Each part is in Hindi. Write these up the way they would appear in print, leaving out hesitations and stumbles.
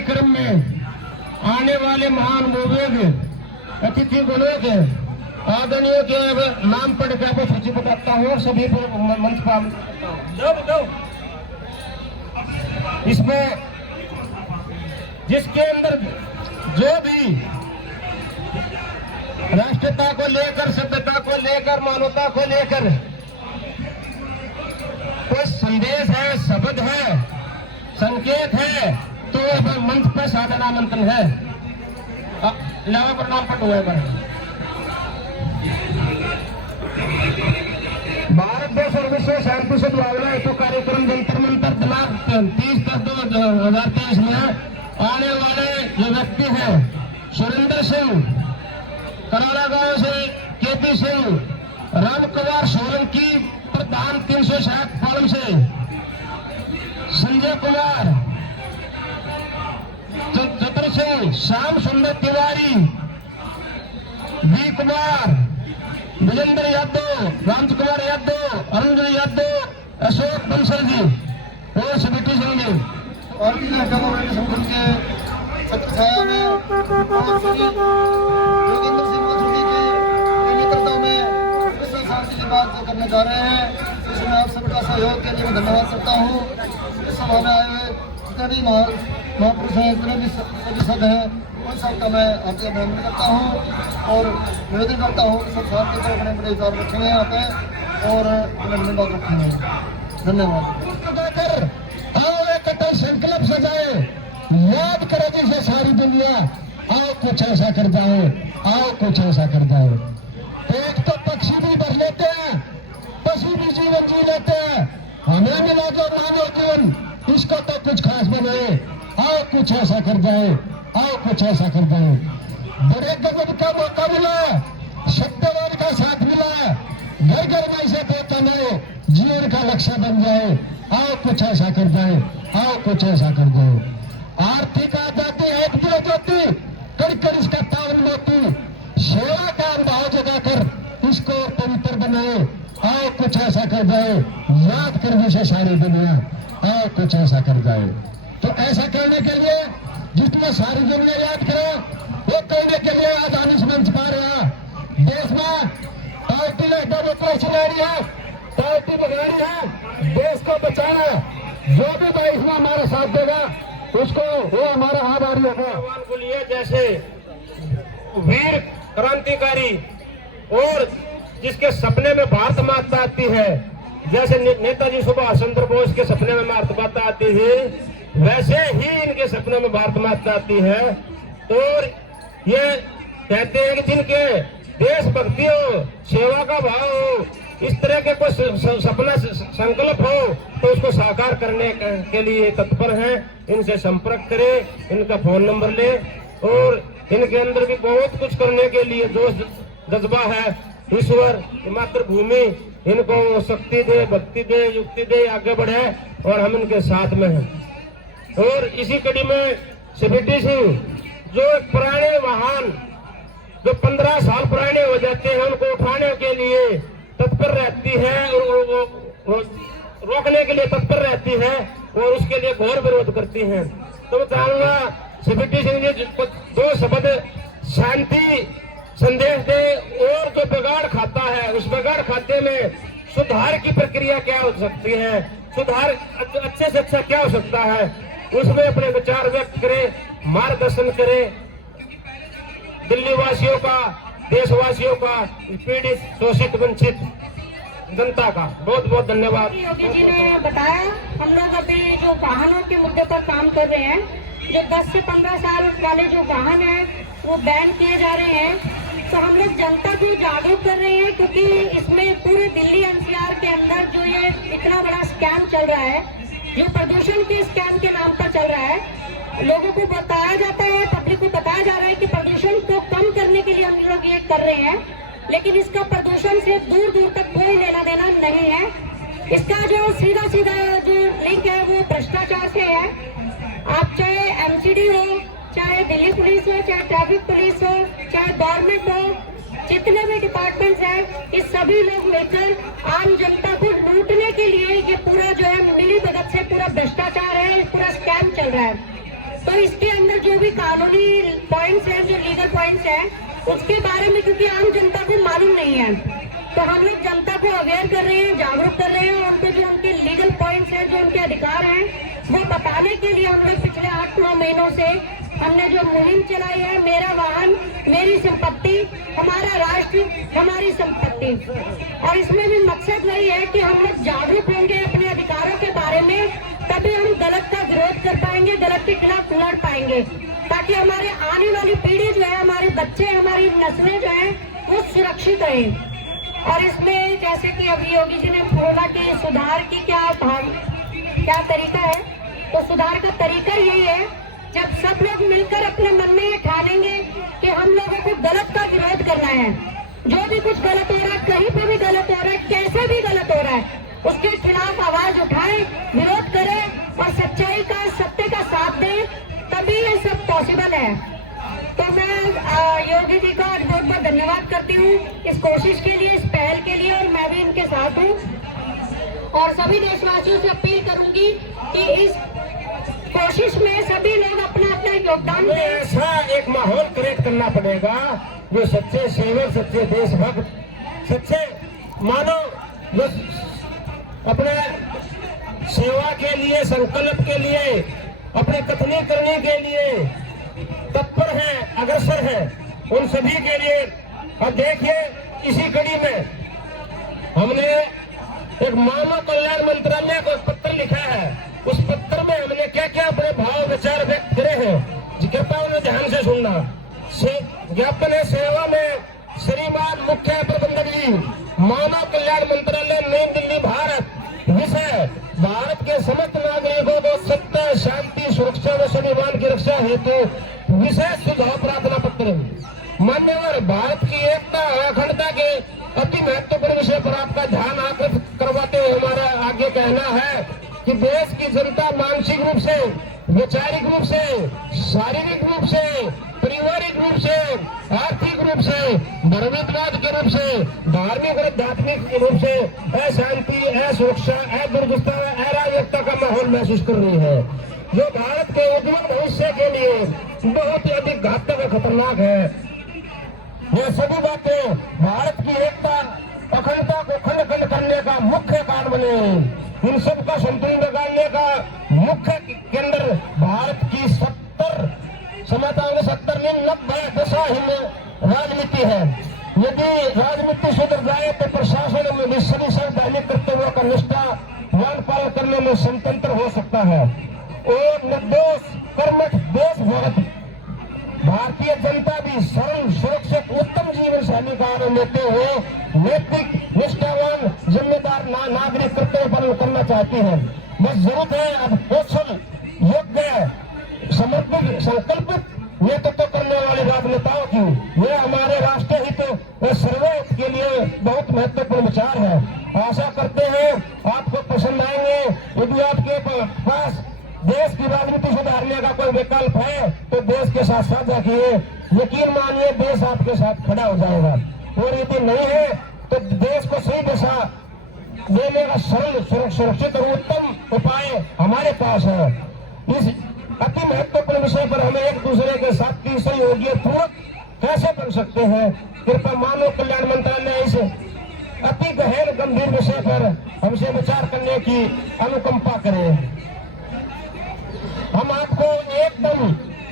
कार्यक्रम में आने वाले महान बुजुर्ग अतिथि गणों के आदरणीय के नाम पढ़ के आपको सूची बताता हूँ और सभी मंच पर इसमें जिसके अंदर जो भी राष्ट्रीयता को लेकर, सभ्यता को लेकर, मानवता को लेकर कोई संदेश है, शब्द है, संकेत है, तो वह मंच पर साधना मंथन है। लावा प्रणाम पट हुआ है। भारत देश और विश्व शांति से जुड़ा हेतु कार्यक्रम जंतर मंतर दिनांक 30/10/2023 में आने वाले जो व्यक्ति हैं सुरेंद्र सिंह करोड़ा गांव से, केपी सिंह, राम कुमार सोलंकी प्रधान 360 फॉर्म से, संजय कुमार, चतुर सिंह, श्याम सुंदर तिवारी, वी कुमार, विजेंद्र यादव, रामकुमार यादव, अरुण यादव, अशोक बंसल जी और समिति सिंह जी और भी संगठन के छत्रछाया में योगेंद्र सिंह मसूरी के नेतृत्व में विश्व शांति की बात जो करने जा रहे हैं, इसमें आप सबका सहयोग के लिए मैं धन्यवाद करता हूँ। इस सभा में आए हुए जितने भी महापुरुष हैं, जितने भी सदस्य हैं, उन सबका मैं आपसे अभिनंदन करता हूँ और निवेदन करता हूँ कि सब साथ के अपने बड़े विचार रखेंगे यहाँ पे और अपने बात रखेंगे। धन्यवाद। कट्टर संकल्प सजाए, याद करे जिसे सारी दुनिया, आओ कुछ ऐसा कर जाओ, आओ कुछ ऐसा कर जाओ। एक तो पक्षी भी भर लेते हैं, पशु भी जीवन जी लेते हैं, हमें मिला जो मानव जीवन, इसको तो कुछ खास बनाए, आओ कुछ ऐसा कर जाए, आओ कुछ ऐसा कर जाए। बड़े गजब का मौका मिला, सत्यवान का साथ मिला, घर घर में इसे पहुंचाने जीवन का लक्ष्य बन जाए, आओ कुछ ऐसा कर जाए, आओ कुछ ऐसा कर जाए। आर्थिक आजादी एक दिल ज्योति, कर कर इसका तावन मोती, सेवा का भाव जगाकर इसको पवित्र बनाए, आओ कुछ ऐसा कर जाए, याद कर जिसे सारी दुनिया, आओ कुछ ऐसा कर जाए। तो ऐसा करने के लिए जिसने सारी दुनिया याद करा, वो करने के लिए आज आनिस मंच पा रहा। देश में पार्टी ने डेमोक्रेसी ला रही है, पार्टी बना रही है, देश को बचाना। जो भी भाई इसमें हमारा साथ देगा उसको वो हमारा आभारी होगा। बोलिए जैसे वीर क्रांतिकारी और जिसके सपने में भारत माता आती है, जैसे नेताजी सुभाष चंद्र बोस के सपने में भारत माता आती है, वैसे ही इनके सपने में भारत माता आती है। और ये कहते हैं कि जिनके देशभक्ति हो, सेवा का भाव हो, इस तरह के कोई सपना संकल्प हो तो उसको साकार करने के लिए तत्पर हैं। इनसे संपर्क करें, इनका फोन नंबर ले और इनके अंदर भी बहुत कुछ करने के लिए जो जज्बा है, ईश्वर मातृभूमि इनको शक्ति दे, भक्ति दे, युक्ति दे, आगे बढ़े और हम इनके साथ में हैं। और इसी कड़ी में सीबीटी सिंह जो एक पुराने वाहन जो 15 साल पुराने हो जाते हैं उनको उठाने के लिए तत्पर रहती है और वो रोकने के लिए तत्पर रहती है और उसके लिए घोर विरोध करती हैं। तो मैं चाहूंगा सीबीटी सिंह जी को 2 शब्द शांति संदेश दे और जो बिगाड़ खाता है उस बिगाड़ खाते में सुधार की प्रक्रिया क्या हो सकती है, सुधार अच्छे से अच्छा क्या हो सकता है, उसमें अपने विचार व्यक्त करें, मार्गदर्शन करें दिल्ली वासियों का, देशवासियों का, पीड़ित, शोषित, वंचित जनता का। बहुत बहुत धन्यवाद। योगी जी ने बताया, हम लोग अभी जो वाहनों के मुद्दे पर काम कर रहे हैं, जो 10 से 15 साल वाले जो वाहन है वो बैन किए जा रहे हैं। तो हम लोग जनता को जागरूक कर रहे हैं क्योंकि इसमें पूरे दिल्ली एनसीआर के अंदर जो ये इतना बड़ा स्कैम चल रहा है, जो प्रदूषण के स्कैम के नाम पर चल रहा है, लोगों को बताया जाता है, पब्लिक को बताया जा रहा है कि प्रदूषण को कम करने के लिए हम लोग ये कर रहे हैं, लेकिन इसका प्रदूषण से दूर दूर तक कोई लेना देना नहीं है। इसका जो सीधा सीधा जो लिंक है वो भ्रष्टाचार से है। आप चाहे एमसीडी हो, चाहे दिल्ली पुलिस हो, चाहे ट्रैफिक पुलिस हो, चाहे गवर्नमेंट हो, जितने भी डिपार्टमेंट्स हैं, ये सभी लोग मिलकर आम जनता को लूटने के लिए ये पूरा जो है मिली भगत से पूरा भ्रष्टाचार है, पूरा स्कैम चल रहा है। तो इसके अंदर जो भी कानूनी पॉइंट्स हैं, जो लीगल पॉइंट्स हैं, उसके बारे में क्योंकि आम जनता को मालूम नहीं है, तो हम लोग जनता को अवेयर कर रहे हैं, जागरूक कर रहे हैं। उनको जो उनके लीगल पॉइंट्स हैं, जो उनके अधिकार हैं, वो बताने के लिए हम लोग पिछले 8-9 महीनों से हमने जो मुहिम चलाई है, मेरा वाहन मेरी संपत्ति, हमारा राष्ट्र हमारी संपत्ति। और इसमें भी मकसद वही है कि हम लोग जागरूक होंगे अपने अधिकारों के बारे में, तभी हम गलत का विरोध कर पाएंगे, गलत के खिलाफ लड़ पाएंगे, ताकि हमारे आने वाली पीढ़ी जो है, हमारे बच्चे, हमारी नस्लें जो है, वो सुरक्षित रहें। और इसमें जैसे कि अभी योगी जी ने बोला कि सुधार की क्या तरीका है, तो सुधार का तरीका यही है, जब सब लोग मिलकर अपने मन में ये ठानेंगे कि हम लोगों को गलत का विरोध करना है, जो भी कुछ गलत हो रहा है, कहीं पे भी गलत हो रहा है, कैसे भी गलत हो रहा है, उसके खिलाफ आवाज उठाएं, विरोध करें और सच्चाई का, सत्य का साथ दें, तभी ये सब पॉसिबल है। तो मैं योगी जी का बहुत बहुत धन्यवाद करती हूँ इस कोशिश के लिए, इस पहल के लिए, और मैं भी इनके साथ हूँ। और सभी देशवासियों से अपील करूंगी कि इस कोशिश में सभी लोग अपना अपना योगदान दें। ऐसा एक माहौल क्रिएट करना पड़ेगा जो सच्चे सेवक, सच्चे देशभक्त, सच्चे मानव जो अपने सेवा के लिए, संकल्प के लिए, अपनी कथनी करने के लिए तत्पर है, अग्रसर है, उन सभी के लिए। अब देखिए, इसी कड़ी में हमने एक मानव कल्याण मंत्रालय को पत्र लिखा है। उस पत्र में हमने क्या क्या अपने भाव विचार व्यक्त करे हैं, कृपया उन्हें ध्यान से सुनना। ज्ञापन है सेवा में श्रीमान मुख्य प्रबंधक जी, मानव कल्याण मंत्रालय, नई दिल्ली, भारत। विषय: भारत के समस्त नागरिकों को सत्य, शांति, सुरक्षा व स्वाभिमान की रक्षा हेतु विशेष सुझाव प्रार्थना पत्र। मान्यवर, भारत की एकता और अखंडता के अति महत्वपूर्ण विषय पर आपका ध्यान आकृष्ट करवाते हुए हमारा आगे कहना है कि देश की जनता मानसिक रूप से, वैचारिक रूप से, शारीरिक रूप से, पारिवारिक रूप से, आर्थिक रूप से, धर्मवाद के रूप से, धार्मिक और आध्यात्मिक रूप से अशांति, असुरक्षा, अदुर्दशा, अराजकता का माहौल महसूस कर रही है, जो भारत के उज्जवल भविष्य के लिए बहुत ही अधिक घातक और खतरनाक है। ये सभी बातें भारत की एकता, अखंडता को खंड खंड करने का मुख्य कारण बने। इन सब का संतुलन बिगाड़ने का मुख्य केंद्र भारत की 70 दशाहीन राजनीति है। यदि राजनीति सुधर जाए तो प्रशासन में भी सभी संवैधानिक कर्तव्यों का निष्ठावान पालन करने में स्वतंत्र हो सकता है और निर्दोष कर्मठ देशभक्त भारतीय जनता भी सरल, सुरक्षित, उत्तम जीवन शैली का आनंद लेते हुए नैतिक, निष्ठावान, जिम्मेदार नागरिक कर्तव्य पालन करना चाहती है। बस जरूरत है अब कौशल, योग्य, समर्पित, संकल्पित नेतृत्व करने वाले राजनेताओं की। ये हमारे राष्ट्रीय हित और सर्वहित के लिए बहुत महत्वपूर्ण विचार है। आशा करते हैं आपको पसंद आएंगे। यदि आपके पास देश की राजनीति सुधारने का कोई विकल्प है तो देश के साथ साझा किए, यकीन मानिए देश आपके साथ खड़ा हो जाएगा। और यदि नहीं है तो देश को सही दिशा देने का सरल, सुरक्षित और उत्तम उपाय हमारे पास है। इस अति महत्वपूर्ण विषय पर हमें एक दूसरे के साथ सहयोगी पूर्वक कैसे बन सकते हैं, कृपया मानव कल्याण मंत्रालय इस अति गहन गंभीर विषय पर हमसे विचार करने की अनुकंपा करें। हम आपको एकदम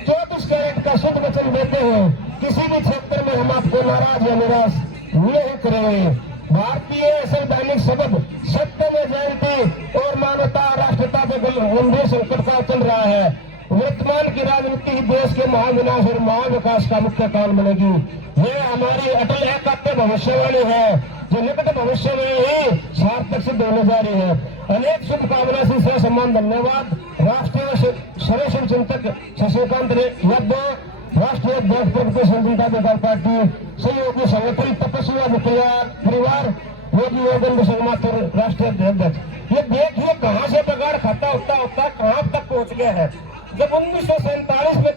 24 कैरेट का शुद्ध वचन देते हैं, किसी भी क्षेत्र में हम आपको नाराज या निराश नहीं करेंगे। भारतीय संवैधानिक शब्द सत्य में जयंती और मानवता, राष्ट्रता के गंभीर संकट का चल रहा है। वर्तमान की राजनीति ही देश के महाविनाश और महाविकास का मुख्य कारण बनेगी। यह हमारी अटल एकात्म भविष्यवाणी है जो निकट भविष्य में ही सार्थक सिद्ध होने जा रही है। अनेक शुभकामना से सम्मान, धन्यवाद। राष्ट्रीय सर्वोच्च चिंतक शशिकांत यादव, राष्ट्रीय अध्यक्ष प्रगतिशील जनता दल पार्टी, सहयोगी संगठन तपस्वी परिवार, योगी योगेंद्र सिंह माथुर, राष्ट्रीय अध्यक्ष। ये देखिए कहाँ से बगाड़ खाता होता कहाँ तक पहुँच गया है। जब 1947 में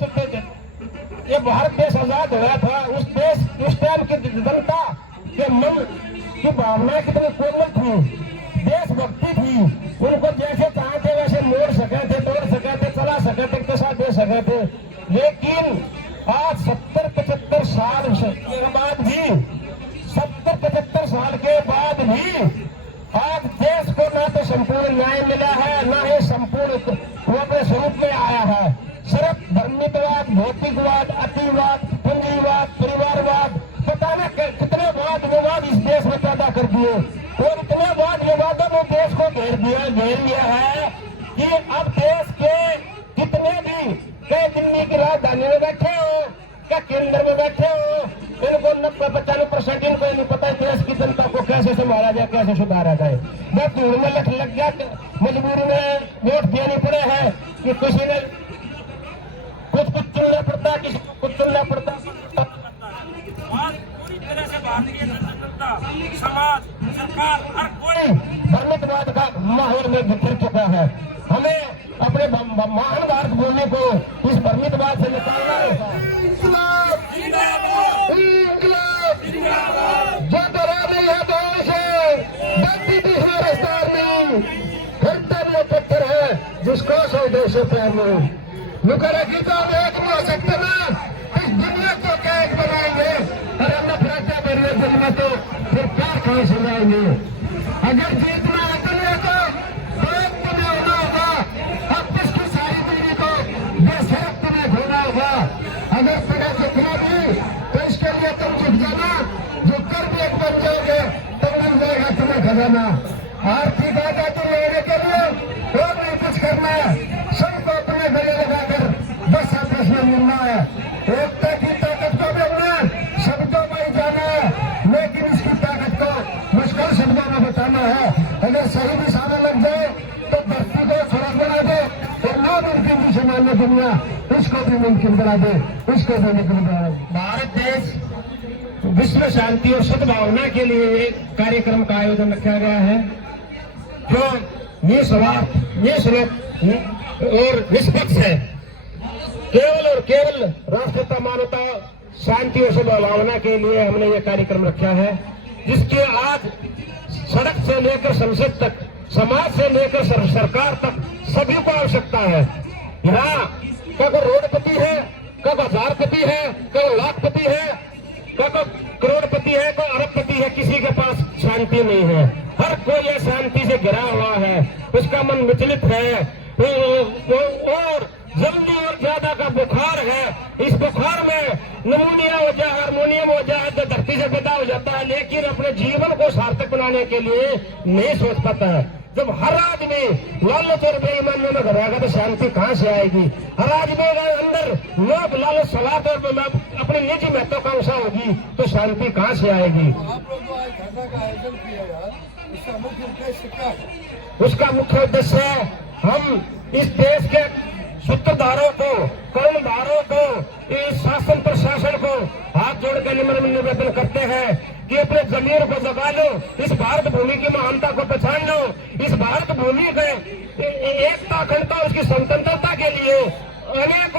ये भारत देश आजाद हुआ था, उस टाइम की जनता के मन की भावना कितनी कोमल थी, देशभक्ति थी, उनको जैसे चाहते वैसे मोड़ सके थे, तोड़ सके थे, चला सके थे, दशा दे सके थे, लेकिन आज 70-75 साल के बाद भी 70-75 साल के बाद भी आज देश को ना तो संपूर्ण न्याय मिला है, ना ही संपूर्ण वो अपने स्वरूप में आया है। सिर्फ धर्मितवाद, भौतिकवाद, अतिवाद, पूंजीवाद, परिवारवाद, पता न कितने वाद विवाद इस देश में पैदा कर दिए और इतने वाद विवादों ने देश को घेर लिया है कि अब देश के जितने भी क्या दिल्ली की राजधानी में बैठे हो, क्या केंद्र में बैठे हो, इनको 90-95% इनको नहीं पता देश की जनता को कैसे संभाला जाए, कैसे सुधारा जाए। बस धूल में लग गया, मजबूरी में वोट देने पड़े हैं कि किसी ने कुछ चुनना पड़ता, किसी को कुछ चुनना पड़ता। पूरी तरह से भारतीय जनता समाज सरकार हर कोई धर्मितवाद का माहौल में बिखर चुका है। हमें अपने महान भारत भूमि को इस भ्रमितवाद से निकालना होगा। जो डरा नहीं है दौड़ से, डरती भी है रफ्तार नहीं, घंटे में पत्थर है जिसको 100 200 पैर में मुकर गीता में एक हो सकते ना, इस दुनिया को क्या एक बनाएंगे और हम नफरत बने दिल में तो फिर क्या कहीं सुनाएंगे। अगर जीतना है दुनिया को तो एक तुम्हें होना होगा, अब किसकी सारी दुनिया को बेशरत तुम्हें होना होगा। अगर तुम्हें जितना भी तो इसके लिए तुम झुक जाना, जो कर भी एक बन जाओगे तो मिल जाएगा तुम्हें खजाना। आर्थिक आजादी लेने के लिए और नहीं कुछ करना है, सबको अपने गले लगाकर बस आपस में मिलना है। एकता की ताकत को भी हमने शब्दों में ही जाना है, लेकिन इसकी ताकत को मुश्किल शब्दों में बताना है। अगर सही निशाना लग जाए तो धरती को फर्क बना दे और नामुमकिन की सामान्य दुनिया उसको भी मुमकिन बना दे, उसको भी मुमकिन बना दे। भारत देश विश्व शांति और सद्भावना के लिए एक कार्यक्रम का आयोजन रखा गया है जो निस्वार्थ, निःशुल्क और निष्पक्ष है। केवल और केवल राष्ट्रीयता, मानवता, शांति और सद्भावना के लिए हमने ये कार्यक्रम रखा है, जिसके आज सड़क से लेकर संसद तक, समाज से लेकर सरकार तक सभी को आवश्यकता है। यहाँ कब रोडपति है, कब हजारपति है, कब लाखपति है, कब करोड़पति है, कोई अरबपति है, किसी के पास शांति नहीं है। हर कोई ये शांति से घिरा हुआ है, उसका मन विचलित है और जल्दी और ज्यादा का बुखार है। इस बुखार में नमूनिया हो जाए, हारमोनियम हो जाए तो धरती से पैदा हो जाता है, लेकिन अपने जीवन को सार्थक बनाने के लिए नहीं सोच पाता है। जब हर आदमी लालच और बेईमानी में घबराएगा तो शांति कहाँ से आएगी। हर आदमी के अंदर लोभ, लालच, स्वार्थ और अपनी निजी महत्वाकांक्षा होगी तो शांति कहाँ से आएगी। आप लोग जो आज धरना का आयोजन किया यार, इसका मुख्य उद्देश्य क्या है? उसका मुख्य उद्देश्य है हम इस देश के सूत्रधारों को, कर्णधारों को, इस शासन प्रशासन को हाथ जोड़कर निवेदन करते हैं कि अपने जमीर को जगा लो, इस भारत भूमि की महानता को पहचान लो। इस भारत भूमि के एकता, अखंडता, उसकी स्वतंत्रता के लिए अनेक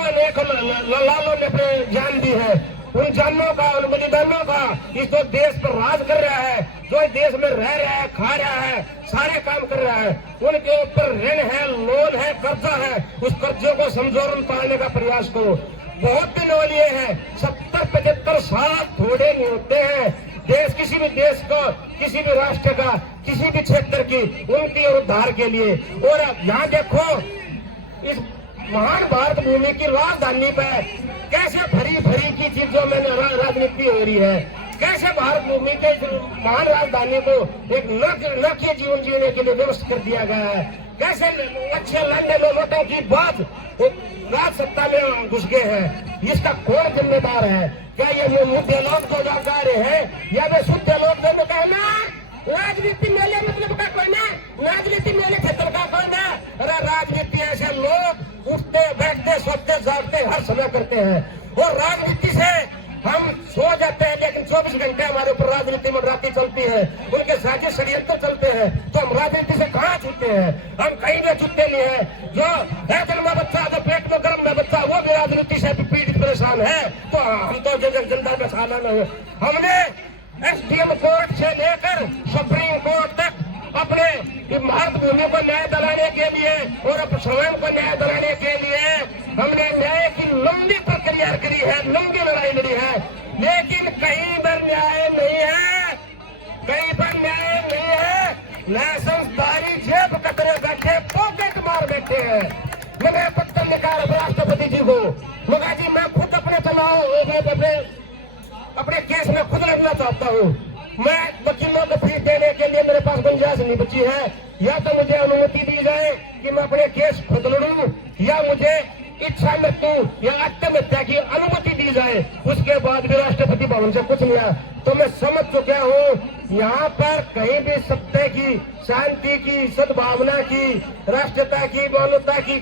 लालों ने अपनी जान दी है। उन जानों का, उन बलिदानों का इस जो देश पर राज कर रहा है, जो देश में रह रहा है, खा रहा है, सारे काम कर रहा है, उनके ऊपर ऋण है, लोन है, कर्जा है, उस कर्जे को समझौता उतारने का प्रयास करो। बहुत दिन हो लिए हैं, 70-75 साल थोड़े नहीं होते हैं। देश, किसी भी देश को, किसी भी राष्ट्र का, किसी भी क्षेत्र की उनकी उद्धार के लिए। और यहाँ देखो इस महान भारत भूमि की राजधानी पर कैसे भरी भरी की चीजों में राजनीति हो रही है, कैसे भारत भूमि के महान राजधानी को एक लक्ष्य जीवन जीने के लिए व्यवस्थित कर दिया गया है। कैसे अच्छे लंडे में नोटों की बात राज सत्ता में घुस गए हैं। इसका कौन जिम्मेदार है? क्या ये मुद्दे लोग जो जा रहे हैं या वे शुद्ध लोग जो कहना राजनीति मेले मतलब का कोई ना, राजनीति मेले क्षेत्र का कोई ना। अरे राजनीति ऐसे लोग उठते बैठते सोचते जागते हर समय करते हैं और राजनीति से हम सो जाते हैं, लेकिन 24 घंटे हमारे ऊपर राजनीति में राती चलती है, उनके साजिश षड्यंत्र चलते हैं, तो हम राजनीति से कहाँ छूटते हैं? हम कहीं भी छूटते नहीं है। जो है जन्मा बच्चा, जो पेट में गर्म में बच्चा, वो भी राजनीति से पीड़ित परेशान है, तो हम तो जनता में खाना नहीं। हमने SDM कोर्ट से लेकर सुप्रीम कोर्ट तक अपने मातृभूमि को न्याय दिलाने के लिए और स्वयं को न्याय दिलाने के लिए हमने न्याय की लंबी प्रक्रिया करी है, लंबी लड़ाई लड़ी है, लेकिन कहीं पर न्याय नहीं है, कहीं पर न्याय नहीं है। संस्थानी जेब कतरे बैठे, पॉकेट मार बैठे हैं। मैंने पत्र लिखा राष्ट्रपति जी को, मगर जी मैं खुद अपने चुनाव अपने केस में खुद लड़ना चाहता हूँ। मैं वकीलों को फीस देने के लिए मेरे पास गुंजाइश नहीं बची है। या तो मुझे अनुमति दी जाए कि मैं अपने केस खुद लड़ूं, या मुझे इच्छा मृत्यु या आत्महत्या की अनुमति दी जाए। उसके बाद भी राष्ट्रपति भवन से कुछ मिला तो मैं समझ चुका हूँ यहाँ पर कहीं भी सत्य की, शांति की, सद्भावना की, राष्ट्रता की, मानवता की,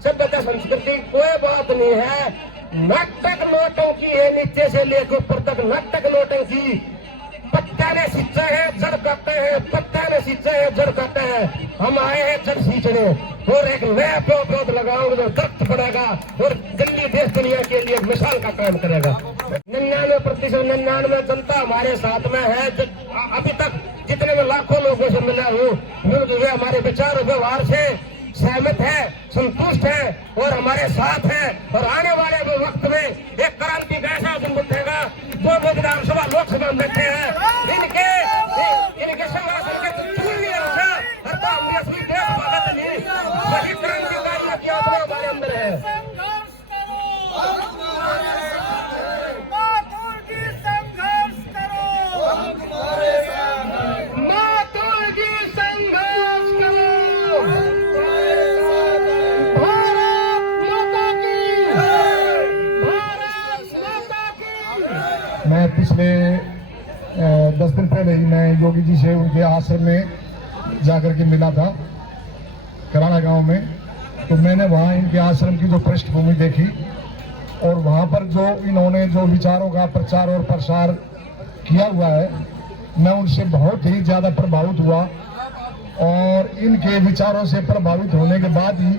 सभ्यता संस्कृति कोई बात नहीं है। नाटक नौटंकी है, नीचे से लेकर ऊपर तक नाटक नौटंकी। पत्ता ने सींचा है जड़ काटते हैं, पत्ता ने सींचा है जड़ काटते हैं। हम आए हैं जड़ सींचने और एक नया पौध लगाओगे तो दर्द पड़ेगा और दिल्ली देश दुनिया के लिए मिसाल का काम करेगा। 99% जनता हमारे साथ में है। अभी तक जितने में लाखों लोगों से मिला हूँ, वे हमारे विचार और व्यवहार से सहमत है, संतुष्ट है और हमारे साथ है। और आने वाले वक्त में एक क्रांति का ऐसा दिन उठेगा जो विधानसभा लोकसभा में बैठे हैं, इनके सिंहासन के चूल्हे देश भगत नहीं, वही क्रांतिकारियों की आत्मा हमारे अंदर है। मैं पिछले 10 दिन पहले ही मैं योगी जी से उनके आश्रम में जाकर के मिला था कराना गांव में। तो मैंने वहाँ इनके आश्रम की जो पृष्ठभूमि देखी और वहाँ पर जो इन्होंने जो विचारों का प्रचार और प्रसार किया हुआ है, मैं उनसे बहुत ही ज़्यादा प्रभावित हुआ। और इनके विचारों से प्रभावित होने के बाद ही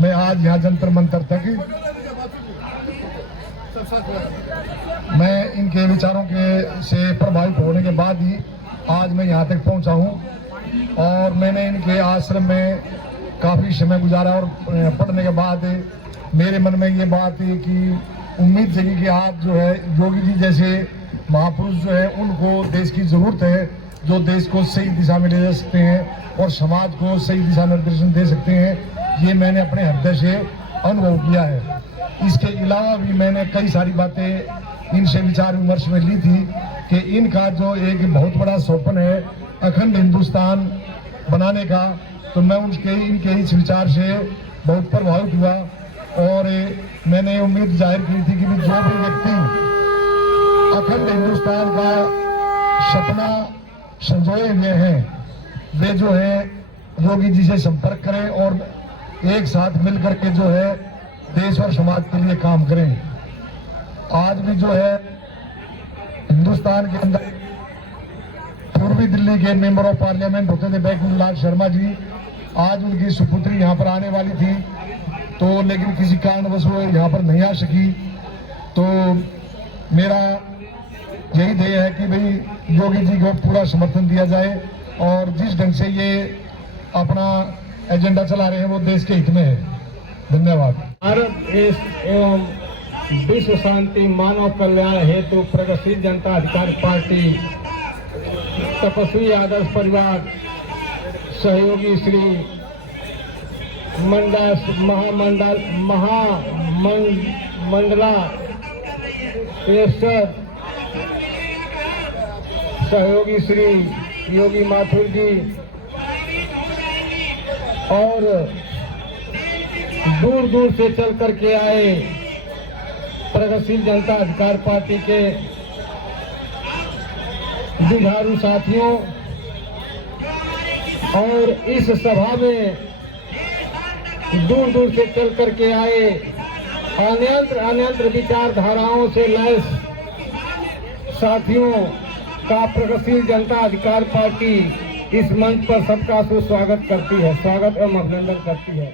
मैं आज यहाँ जंतर मंतर तक मैं इनके विचारों के से प्रभावित होने के बाद ही आज मैं यहाँ तक पहुँचा हूँ। और मैंने इनके आश्रम में काफ़ी समय गुजारा और पढ़ने के बाद मेरे मन में ये बात है कि उम्मीद जगी कि आज जो है योगी जी जैसे महापुरुष जो है उनको देश की ज़रूरत है, जो देश को सही दिशा में ले जा सकते हैं और समाज को सही दिशा निर्देशन दे सकते हैं। ये मैंने अपने हृदय से अनुभव किया है। इसके अलावा भी मैंने कई सारी बातें इनसे विचार विमर्श में ली थी कि इनका जो एक बहुत बड़ा स्वप्न है अखंड हिंदुस्तान बनाने का, तो मैं इनके इस विचार से बहुत प्रभावित हुआ। और मैंने उम्मीद जाहिर की थी कि जो भी व्यक्ति अखंड हिंदुस्तान का सपना संजोए हुए हैं, वे जो है योगी जी से संपर्क करें और एक साथ मिल करके जो है देश और समाज के लिए काम करें। आज भी जो है हिंदुस्तान के अंदर पूर्वी दिल्ली के मेंबर ऑफ पार्लियामेंट होते थे बैकुंठ लाल शर्मा जी, आज उनकी सुपुत्री यहाँ पर आने वाली थी तो लेकिन किसी कारणवश वो यहाँ पर नहीं आ सकी। तो मेरा यही ध्येय है कि भाई योगी जी को पूरा समर्थन दिया जाए और जिस ढंग से ये अपना एजेंडा चला रहे हैं वो देश के हित में है। धन्यवाद। भारत देश एवं विश्व शांति मानव कल्याण हेतु प्रगतिशील जनता अधिकार पार्टी तपस्वी आदर्श परिवार सहयोगी श्री मंडला सहयोगी श्री योगी माथुर जी और दूर दूर से चल करके आए प्रगतिशील जनता अधिकार पार्टी के जुझारू साथियों और इस सभा में दूर दूर से चल करके आए अन्यंत्र विचारधाराओं से लैस साथियों का प्रगतिशील जनता अधिकार पार्टी इस मंच पर सबका सुस्वागत करती है, स्वागत एवं अभिनंदन करती है।